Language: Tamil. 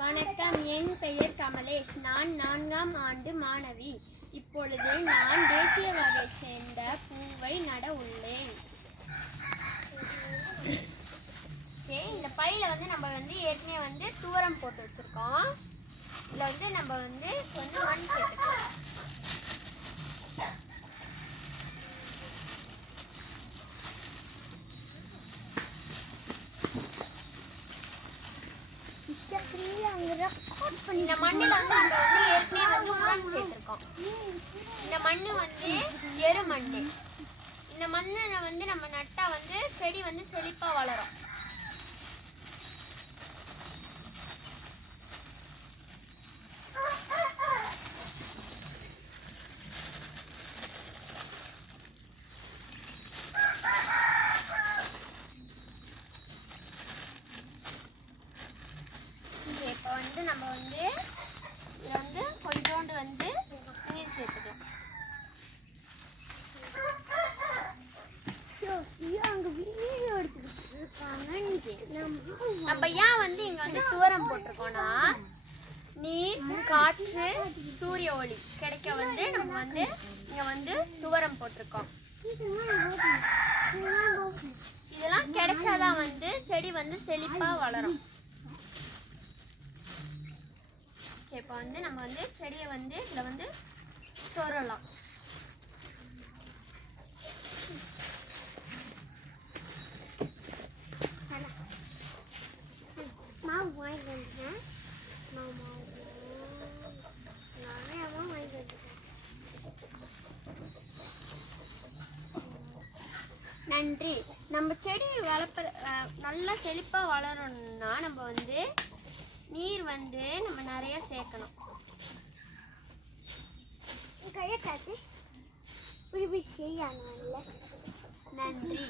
வணக்கம், என் பெயர் கமலேஷ். நான் 4ஆம் ஆண்டு மாணவி. இப்பொழுது நான் தேசிய வகையைச் சேர்ந்த பூவை நட உள்ளேன். இந்த பையில நம்ம ஏற்கனவே துவரம் போட்டு வச்சிருக்கோம். இதுல நம்ம கொஞ்சம் மண் சேர்த்துக்கலாம். இந்த மண்ணில் நம்ம ஏற்கனவே உரம் சேர்த்திருக்கோம். இந்த மண்ணு எரு மண்ணு. இந்த மண்ணை நம்ம நட்டா செடி செழிப்பா வளரும். இப்போ நம்ம இதுல கொஞ்சோண்டு நீர் சேர்த்துக்கலாம். நம்ம ஏன் இங்க துவரம் போட்டிருக்கோம்னா, நீர், காற்று, சூரிய ஒளி கிடைக்க நம்ம இங்க துவரம் போட்டிருக்கோம். இதெல்லாம் கிடைச்சாதான் செடி செழிப்பா வளரும். இப்போ நம்ம செடியை இதுல சொரலாம். மாவு வாங்கிட்டு வந்துட்டேன். நன்றி. நம்ம செடி நல்லா செழிப்பா வளரணும்னா நம்ம நீர் நம்ம நிறைய சேர்க்கணும். கையை காத்து நன்றி.